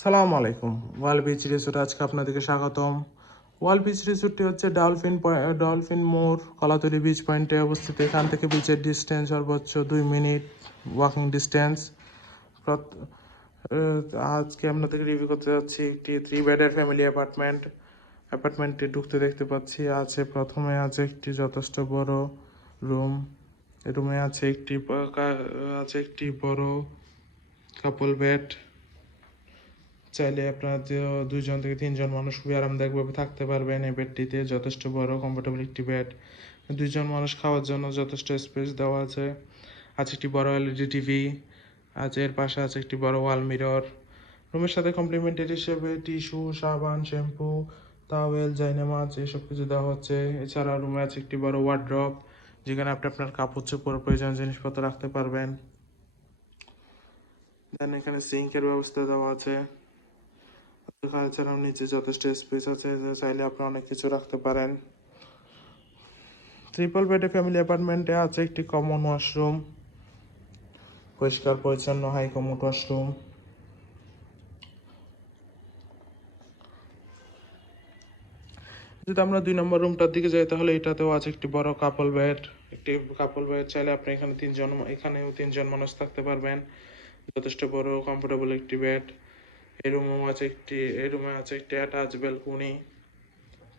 সালাম আলাইকুম। ওয়াল beach resort আজকে আপনাদেরকে স্বাগতম। ওয়াল বিচ রিসোর্টটি হচ্ছে ডলফিন মোড় কলাতলি বিচ পয়েন্টে অবস্থিত। এখান থেকে বিচের ডিস্টেন্স সর্বোচ্চ 2 মিনিট ওয়াকিং ডিস্টেন্স। আজকে আপনাদেরকে রিভিউ করতে যাচ্ছি একটি 3 বেডের ফ্যামিলি অ্যাপার্টমেন্টটি ঢুকতে দেখতে পাচ্ছি প্রথমে আছে একটি যথেষ্ট বড় রুম। রুমে আছে একটি বড় কাপল বেড। চাইলে আপনার 2 থেকে 3 জন মানুষ খুবই আরামদায়কভাবে থাকতে পারবেন। এই বেডটিতে যথেষ্ট বড় কমফোর্টেবল একটি বেড। 2 জন মানুষ খাওয়ার জন্য যথেষ্ট স্পেস দেওয়া আছে। একটি বড় এলইডি টিভি আছে। এর পাশে আছে একটি বড় ওয়াল মিরর। রুমের সাথে কমপ্লিমেন্টারি হিসেবে টিস্যু, সাবান, শ্যাম্পু, টাওয়েল, জাইনামাজ এসব কিছু দেওয়া হচ্ছে। এছাড়া রুমে আছে একটি বড় ওয়ার্ড্রপ, যেখানে আপনি আপনার কাপড় চোপড় প্রয়োজনীয় জিনিসপত্র রাখতে পারবেন। দেন এখানে সিঙ্কের ব্যবস্থা দেওয়া আছে। এছাড়াও নিচে যথেষ্ট স্পেস আছে, যে চাইলে আপনি অনেক কিছু রাখতে পারেন। 3 বেডে ফ্যামিলি অ্যাপার্টমেন্টে আছে একটি কমন ওয়াশরুম, পরিষ্কার পরিচ্ছন্ন হাই কমোড ওয়াশরুম। যদি আমরা 2 নম্বর রুমটার দিকে যাই, তাহলে এটাতেও আছে একটি বড় কাপল বেড। চাইলে আপনি এখানেও 3 জন মানুষ থাকতে পারবেন। যথেষ্ট বড় কমফোর্টেবল একটি বেড। এই রুমে আছে একটি অ্যাটাচ ব্যালকনি,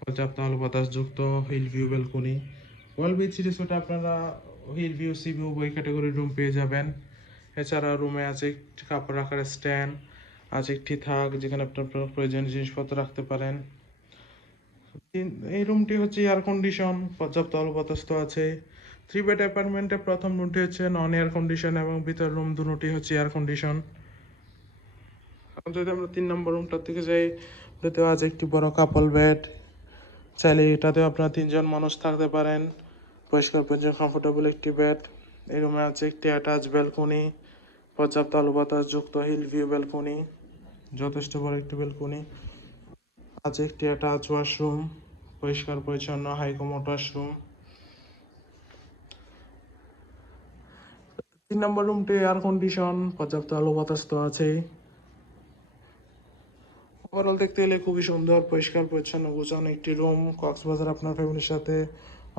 পর্যাপ্ত আলো বাতাস যুক্ত হিল ভিউ ব্যালকনি। ওয়াল বিচ রিসোর্টে আপনারা হিল ভিউ, সি ভিউ উভয় ক্যাটাগরির রুম পেয়ে যাবেন। এছাড়া রুমে আছে একটি কাপড় রাখার স্ট্যান্ড, আছে একটি থাক যেখানে আপনার প্রয়োজনীয় জিনিসপত্র রাখতে পারেন। এই রুমটি হচ্ছে এয়ার কন্ডিশন, পর্যাপ্ত আলো বাতাস তো আছে। 3 বেড অ্যাপার্টমেন্টে প্রথম রুমটি হচ্ছে নন এয়ার কন্ডিশন এবং ভিতর রুম দুটি হচ্ছে এয়ার কন্ডিশন। যদি আমরা 3 নম্বর রুমটার দিকে যাই, ওটাতেও আছে একটি বড় কাপল বেড। চাইলে এটাতেও আপনারা 3 জন মানুষ থাকতে পারেন। পরিষ্কার পরিচ্ছন্ন কমফোর্টেবল একটি বেড। এই রুমে আছে একটি অ্যাটাচ ব্যালকনি, পর্যাপ্ত আলো বাতাস যুক্ত হিল ভিউ ব্যালকনি, যথেষ্ট বড় একটি ব্যালকনি। আছে একটি অ্যাটাচ ওয়াশরুম, পরিষ্কার পরিচ্ছন্ন হাই কমোড ওয়াশরুম। 3 নম্বর রুমটি এয়ার কন্ডিশন, পর্যাপ্ত আলো বাতাস তো আছেই। ওভারঅল দেখতে গেলে খুবই সুন্দর, পরিষ্কার পরিচ্ছন্ন গোছানো একটি রুম। কক্সবাজার আপনার ফ্যামিলির সাথে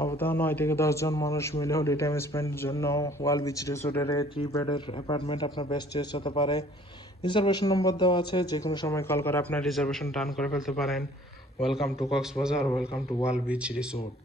অবদান 9 থেকে 10 জন মানুষ মিলে হলি টাইম স্পেন্ডের জন্য ওয়াল বিচ রিসোর্টের 3 বেডের অ্যাপার্টমেন্ট আপনার বেস্ট চয়েস হতে পারে। রিজার্ভেশন নম্বর দেওয়া আছে, যে কোনো সময় কল করে আপনার রিজার্ভেশন ডান করে ফেলতে পারেন। Welcome to Cox's Bazar, welcome to all beach resort.